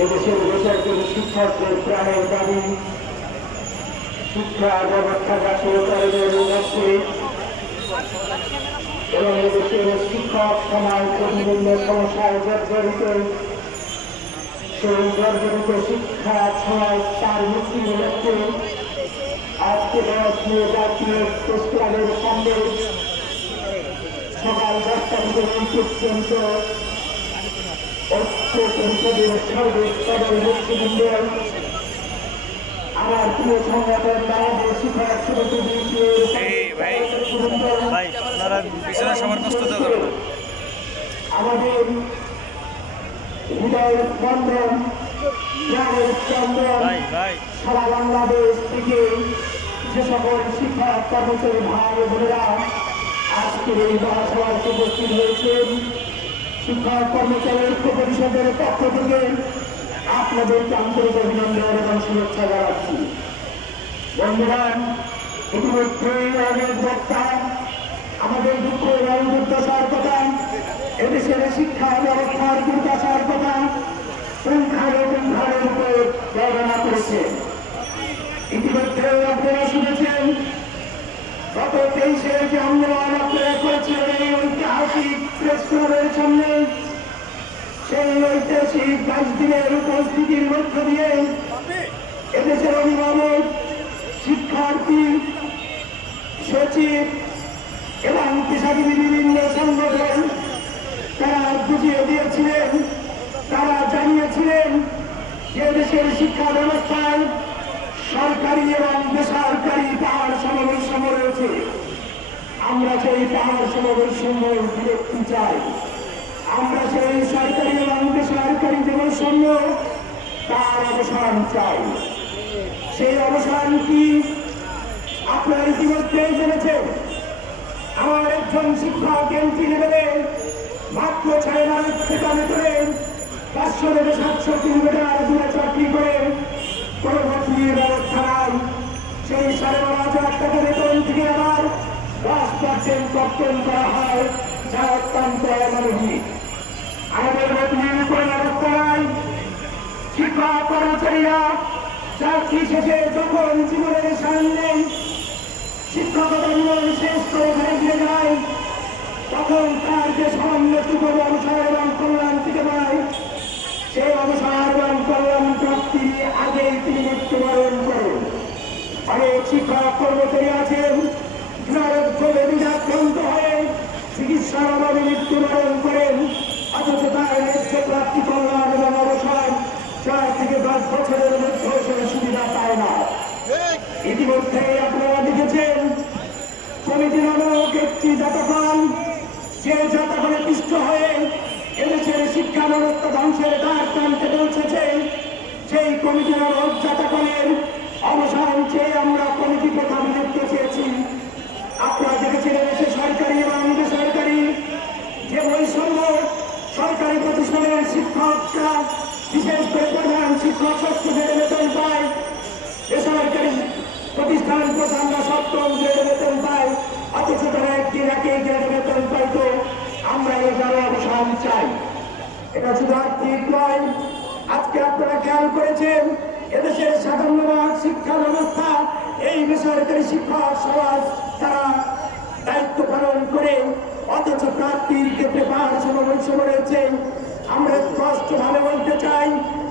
এদেশের বেসরকারি শিক্ষকদের প্রাণের দাবি শিক্ষা ব্যবস্থা জাতীয়করণের লক্ষ্যে এবং এদেশের শিক্ষক সমাজ বিভিন্ন সমস্যায় জর্জরিত সেই জর্জরিত শিক্ষা সমাজ তার মুক্তির লক্ষ্যে আজকে রাষ্ট্রীয় জাতীয় প্রেসক্লাবের সামনে সকাল 10টা থেকে পর্যন্ত ঐক্য পরিষদের সার্বিক স্তরের নেতৃবৃন্দ আমার প্রিয় সংগঠন বাংলাদেশ শিক্ষক সমিতি আমাদের হৃদয় স্পন্দন প্রাণের স্পন্দন সারা বাংলাদেশ থেকে যে সকল শিক্ষক কর্মচারী ভাই বোনেরা আজকের এই মহাসভায় উপস্থিত হয়েছেন শিক্ষক কর্মচারী ঐক্য পরিষদের পক্ষ থেকে আপনাদেরকে আন্তরিক অভিনন্দন এবং শুভেচ্ছা জানাচ্ছি। বন্ধুরা, ইতিমধ্যে অনেক বক্তা আমাদের দুঃখ এবং দুর্দশার কথা, এদেশের শিক্ষা ব্যবস্থার দুর্দশার কথা পুঙ্খানুপুঙ্খানের উপর বর্ণনা করেছে। ইতিমধ্যে আপনারা শুনেছেন গত 23-এ যে আন্দোলন আপনারা করেছিলেন এই ঐতিহাসিক প্রেস ক্লাবের সামনে, সেই ঐতিহাসিক 22 দিনের উপস্থিতির মধ্য দিয়ে এদেশের অভিভাবক, শিক্ষার্থী, সচিব এবং পেশাজীবী বিভিন্ন সংগঠন তারা বুঝিয়ে দিয়েছিলেন, তারা জানিয়েছিলেন যে দেশের শিক্ষা ব্যবস্থায় সরকারি এবং বেসরকারি পাহাড় সমবৈষম্য রয়েছে। আমরা সেই পাহাড় সমবৈষম্য বিরক্তি চাই। আমরা সেই সরকারি এবং বেসরকারি যে বৈষম্য তার অবসান চাই। সেই অবসান কি আপনারা ইতিমধ্যেই জেনেছেন। আমার একজন শিক্ষক এমপি লেভেলে মাত্র 6 মাস বেতনে করে 500 থেকে 700 কিলোমিটার দূরে চাকরি করে কোনো চাকরির ব্যবস্থা নাই। সেই 12,500 টাকা বেতন থেকে আবার 10% কর্তন করা হয়, যা অত্যন্ত অমানবিক। আমাদের নতুন কোনো ব্যবস্থা নাই। শিক্ষক কর্মচারীরা চাকরি শেষে যখন জীবনের সামনে শিক্ষকতা জীবন শেষ করে ঘরে ফিরে যায়, তখন তার যে সামান্যটুকু অবসর এবং কল্যাণ থেকে পায়, সেই অবসর এবং কল্যাণ প্রাপ্তি আগেই তিনি মৃত্যুবরণ করেন। অনেক শিক্ষক কর্মচারী আছেন দুরারোগ্য বেদিনাক্রান্ত হয়ে চিকিৎসার অভাবে মৃত্যুবরণ করেন, অথচ তার ন্যায্য প্রাপ্তি কল্যাণ এবং অবসর 4 থেকে 10 বছরের মধ্যে সে সুবিধা পায় না। ইতিমধ্যে আপনারা দেখেছেন কমিটি নামক একটি জাতকন, যে জাতকনে পিষ্ট হয়ে এদেশের শিক্ষা ব্যবস্থা ধ্বংসের দ্বার প্রান্তে পৌঁছেছে। সেই কমিটি নামক জাতকনের অবসান চেয়ে আমরা কমিটি প্রথা বিলুপ্ত চেয়েছি। আপনারা দেখেছেন এদেশে সরকারি এবং বেসরকারি যে বৈষম্য, সরকারি প্রতিষ্ঠানের শিক্ষকরা বিশেষ করে প্রধান শিক্ষক 6 গ্রেডে বেতন পায়, বেসরকারি প্রতিষ্ঠান প্রধানরা 7ম গ্রেডে বেতন পায়, অথচ তারা একদিন একই গ্রেডে বেতন পাইত। আমরা এটারও অবসান চাই। এটা শুধু আর্থিক নয়, আজকে আপনারা খেয়াল করেছেন এদেশের 57 শিক্ষা ব্যবস্থা এই বেসরকারি শিক্ষক সমাজ তারা দায়িত্ব পালন করে, অথচ প্রাপ্তির ক্ষেত্রে পাহাড় সমবৈষম্য রয়েছে। আমরা স্পষ্টভাবে বলতে চাই,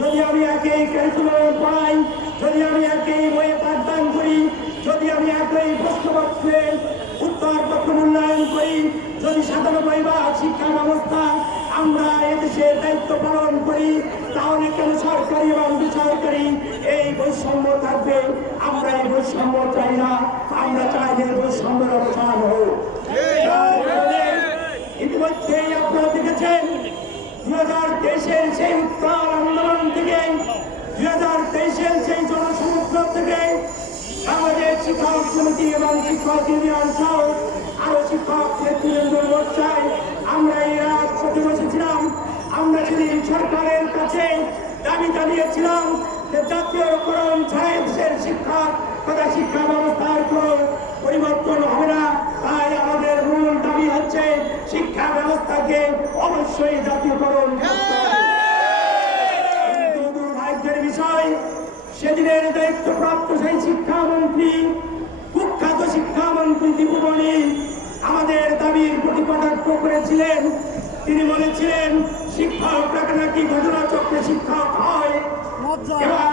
যদি আমি একই ক্যারিকুলাম পড়াই, যদি আমি একই বইয়ে পাঠদান করি, যদি আমি একই প্রশ্নপত্রে উত্তরপত্র মূল্যায়ন করি, যদি 97 শিক্ষা ব্যবস্থা আমরা এদেশে দায়িত্ব পালন করি, তাহলে কেন সরকারি এবং বেসরকারি এই বৈষম্য থাকবে? আমরা এই বৈষম্য চাই না। আমরা চাই যে বৈষম্যের অবসান হোক। ইতিমধ্যেই আপনারা দেখেছেন 2023-এর সেই উত্তাল আন্দোলন থেকে, 2023-এর সেই জনসমুদ্র থেকে আমাদের শিক্ষক সমিতি এবং শিক্ষক ইউনিয়ন সহ আরো শিক্ষক নেতৃবৃন্দ মোর্চায় আমরা এই রাত পথে বসেছিলাম। আমরা সেদিন সরকারের কাছে দাবি জানিয়েছিলাম যে জাতীয়করণ ছাড়া দেশের শিক্ষা ব্যবস্থার কোনো পরিবর্তন হবে না। তাই আমাদের মূল দাবি দাবি হচ্ছে শিক্ষা ব্যবস্থাকে অবশ্যই জাতীয়করণ করতে হবে। কিন্তু দুর্ভাগ্যের বিষয়, সেদিনের দায়িত্বপ্রাপ্ত সেই শিক্ষামন্ত্রী, কুখ্যাত শিক্ষামন্ত্রী দীপু বণিক আমাদের দাবির প্রতি কটাক্ষ করেছিলেন। তিনি বলেছিলেন শিক্ষকরা নাকি ঘটনাচক্রে শিক্ষক হয় এবং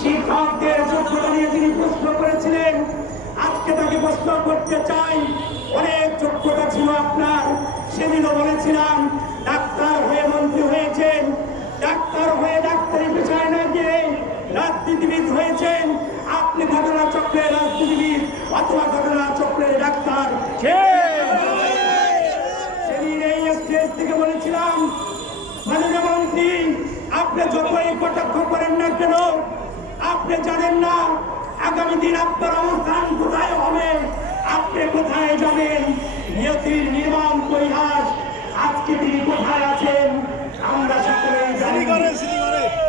শিক্ষকদের যোগ্যতা নিয়ে তিনি প্রশ্ন করেছিলেন। আজকে তাকে প্রশ্ন করতে চাই, অনেক যোগ্যতা ছিল আপনার। সেদিনও বলেছিলাম ডাক্তার হয়ে মন্ত্রী হয়েছেন, ডাক্তার হয়ে ডাক্তারি পেশায় না গিয়ে রাজনীতিবিদ হয়েছেন। আপনি ঘটনা চক্রের রাজনীতিবিদ অথবা ঘটনা চক্রের ডাক্তার। সেদিন এই স্টেজ থেকে বলেছিলাম মাননীয় মন্ত্রী, আপনি যতই কটাক্ষ করেন না কেন, আপনি জানেন না আগামী দিন আপনার অবস্থান কোথায় হবে, আপনি কোথায় যাবেন। নিয়তির নির্মম পরিহাস, আজকে তিনি কোথায় আছেন আমরা সকলেই জানি।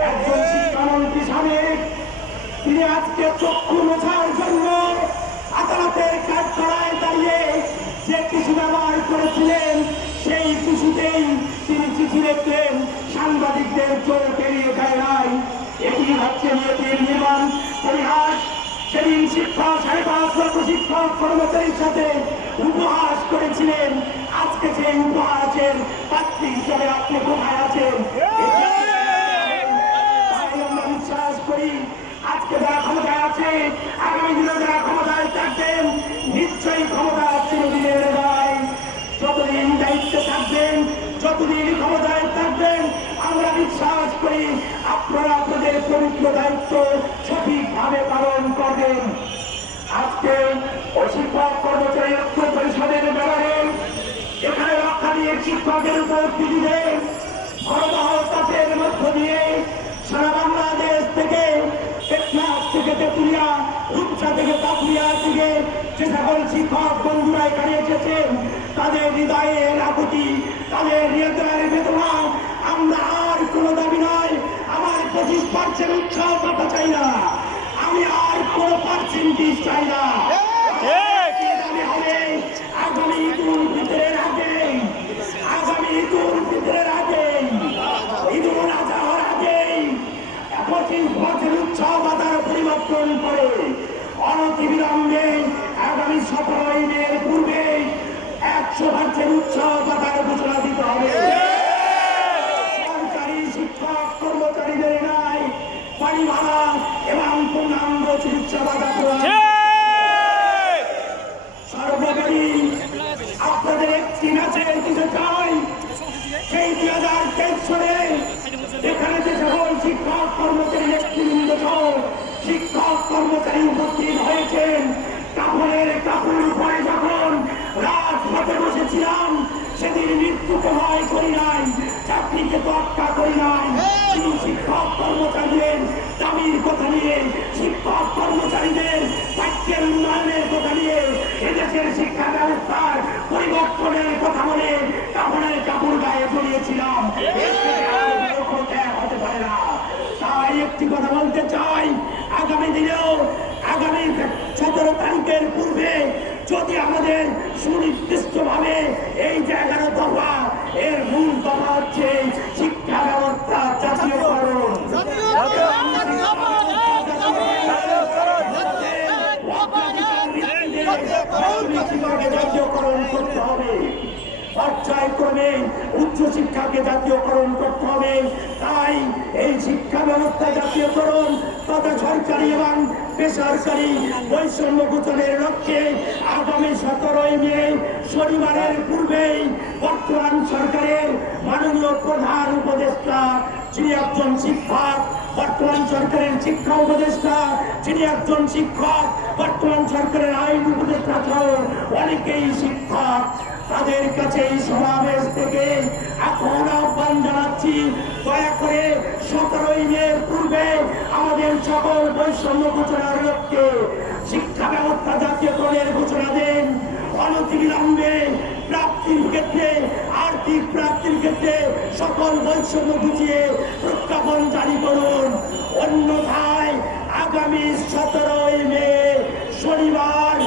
একজন শিক্ষামন্ত্রী সাবেক, তিনি আজকে চক্ষু মোছার জন্য আদালতের কাঠগড়ায় দাঁড়িয়ে যে টিস্যু ব্যবহার করেছিলেন, সেই টিস্যুতেই তিনি চিঠি লিখলেন, সাংবাদিকদের চোখ এড়িয়ে যায় নাই। এটি হচ্ছে নিয়তির নির্মম পরিহাস। সেদিন শিক্ষক 5.5 লক্ষ শিক্ষক কর্মচারীর সাথে উপহাস করেছিলেন, আজকে সেই উপহাসের পাত্রী হিসেবে আপনি কোথায় আছেন? আমরা বিশ্বাস করি আজকে যারা ক্ষমতায় আছে, আগামী দিনে যারা ক্ষমতায় থাকবেন, নিশ্চয়ই ক্ষমতা চিরদিনের নয়। যতদিন দায়িত্বে থাকবেন, যতদিন ক্ষমতায় থাকবেন, আমরা বিশ্বাস করি আপনারা আপনাদের পবিত্র দায়িত্ব সঠিকভাবে পালন করবেন। আজকে শিক্ষক কর্মচারী ঐক্য পরিষদের ব্যাপারে এখানে রক্ষা দিয়ে শিক্ষকের উপর দিদিতে ভয়াবহ তাপের মধ্য দিয়ে সারা বাংলাদেশ থেকে, টেকনাফ থেকে তেতুলিয়া, রূপসা থেকে পাকুড়িয়া থেকে যে সকল শিক্ষক বন্ধুরা এখানে এসেছেন, তাদের হৃদয়ের আকুতি, তাদের হৃদয়ের বেদনা, আমরা আর কোনো দাবি নয়। আমার 25% উৎসাহ কথা চাই না, আমি আর কোনো পার্সেন্টেজ চাই না। দাবি হবে আগামী ঈদুল ফিতরের আগে, আগামী ঈদুল ফিতরের আগে, ঈদুল আজহার আগে 25% উৎসাহ বাধার পরিবর্তন করে অনতিবিলম্বে আগামী 17 মের পূর্বে 100% উৎসাহ বাধার ঘোষণা দিতে হবে। সরকারি শিক্ষক কর্মচারীদের নাই বাড়ি ভাড়া এবং পূর্ণাঙ্গ চিকিৎসা বাধা সর্বোপরি আপনাদের একটি ম্যাচের কিছু চাই। সেই 2023 সালে এখানে যে সকল শিক্ষক কর্মচারী নেতৃবৃন্দ সহ শিক্ষক কর্মচারী উপস্থিত হয়েছেন, কাপড়ের কাপড় পরে যখন রাজপথে বসেছিলাম, সেদিন মৃত্যুকে ভয় করি নাই, চাকরিকে তোয়াক্কা করি নাই। শুধু শিক্ষক কর্মচারীদের দাবির কথা নিয়ে, শিক্ষক কর্মচারীদের বাক্যের উন্নয়নের কথা নিয়ে, এদেশের শিক্ষা ব্যবস্থার পরিবর্তনের কথা বলে কাপড়ের কাপড় গায়ে জড়িয়েছিলাম। হতে পারে না। তাই একটি কথা বলতে চাই, আগামী দিনেও আগামী 17 তারিখের পূর্বে যদি আমাদের সুনির্দিষ্টভাবে এই যে 11 দফা, এর মূল দফা হচ্ছে শিক্ষা ব্যবস্থা জাতীয়করণ। জাতীয়করণ করতে হবে, পর্যায়ক্রমে উচ্চশিক্ষাকে জাতীয়করণ করতে হবে। তাই এই শিক্ষা ব্যবস্থা জাতীয়করণ তথা সরকারি এবং বেসরকারি বৈষম্য ঘোষণের লক্ষ্যে আগামী 17 মে শনিবারের পূর্বেই বর্তমান সরকারের মাননীয় প্রধান উপদেষ্টা, যিনি একজন শিক্ষক, বর্তমান সরকারের শিক্ষা উপদেষ্টা, যিনি একজন শিক্ষক, বর্তমান সরকারের আইন উপদেষ্টা সহ অনেকেই শিক্ষক, তাদের কাছে এই সমাবেশ থেকে এখন আহ্বান জানাচ্ছি, দয়া করে 17 মের পূর্বে আমাদের সকল বৈষম্য ঘোষণার লক্ষ্যে শিক্ষা ব্যবস্থা জাতীয়করণের ঘোষণা দেন। অনতিবিলম্বে প্রাপ্তির ক্ষেত্রে, আর্থিক প্রাপ্তির ক্ষেত্রে সকল বৈষম্য ঘুচিয়ে প্রজ্ঞাপন জারি করুন। অন্যথায় আগামী 17 মে শনিবার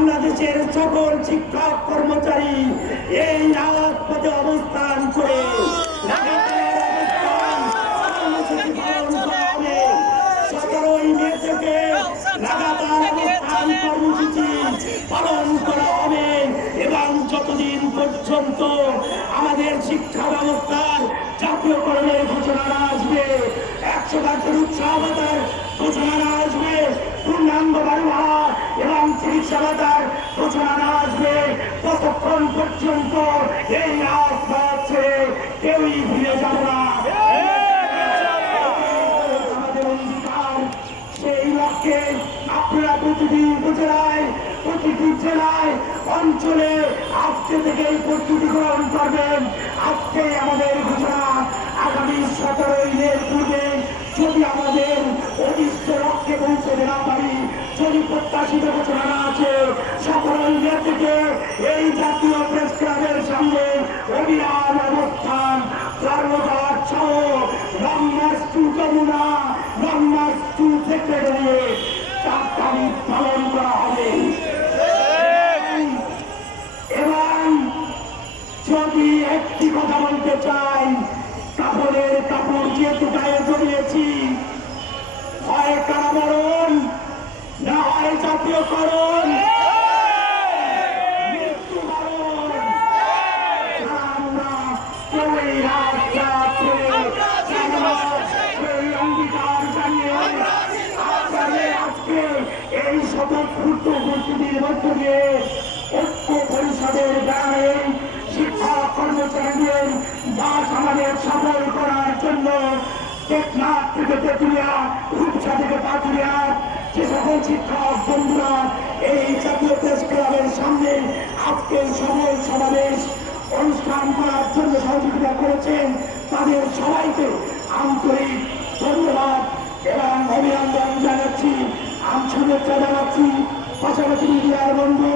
বাংলাদেশের সকল শিক্ষক কর্মচারী এই রাজপথে অবস্থান করে লাগাতার অবস্থান কর্মসূচি পালন করা হবে। 17ই মে থেকে লাগাতার অবস্থান কর্মসূচি পালন করা হবে এবং যতদিন পর্যন্ত আমাদের শিক্ষা ব্যবস্থার জাতীয়করণের ঘোষণা না আসবে, 100% উৎসাহ ভাতার ঘোষণা না আসবে, পূর্ণাঙ্গ বাড়ি ভাড়া এবং চিকিৎসা ভাতার ঘোষণা না আসবে, ততক্ষণ পর্যন্ত এই রাজপথ ছেড়ে কেউই ফিরে যাব না। আমাদের অঙ্গীকার, সেই লক্ষ্যে আপনারা প্রতিটি উপজেলায়, প্রতিটি জেলায়, অঞ্চলে আজকে থেকে প্রস্তুতি গ্রহণ করবেন। আজকে আমাদের ঘোষণা, আগামী 17ই মের পূর্বে যদি আমাদের অদৃষ্ট লক্ষ্যে পৌঁছতে না পারি, যদি প্রত্যাশিত ঘোষণা না আছে, 17ই মে থেকে এই জাতীয় প্রেস ক্লাবের সামনে অবিরাম অবস্থান, কর্মঘট সহ long march to Jamuna, long march to secretariat 4 তারিখ পালন করা হবে। এবং যদি একটি কথা বলতে চাই, কাপড়ের কাপড় যেহেতু গায়ে জড়িয়েছি, হয় কারাবরণ না হয় জাতীয়করণ, মৃত্যুবরণ। আমরা কেউই রাজপথ ছেড়ে সেই অঙ্গীকার জানিয়ে আজকে এই স্বতঃস্ফূর্ত উপস্থিতির মধ্য দিয়ে ঐক্য পরিষদের ব্যায়ামে শিক্ষক কর্মচারীদের বাস আমাদের সফল করার জন্য টেকনাফ থেকে তেঁতুলিয়া, রূপসা থেকে পাটুলিয়া যে সকল শিক্ষক বন্ধুরা এই জাতীয় প্রেস ক্লাবের সামনে আজকে সফল সমাবেশ অনুষ্ঠান করার জন্য সহযোগিতা করেছেন, তাদের সবাইকে আন্তরিক ধন্যবাদ এবং অভিনন্দন জানাচ্ছি, শুভেচ্ছা জানাচ্ছি। পাশাপাশি মিডিয়ার বন্ধু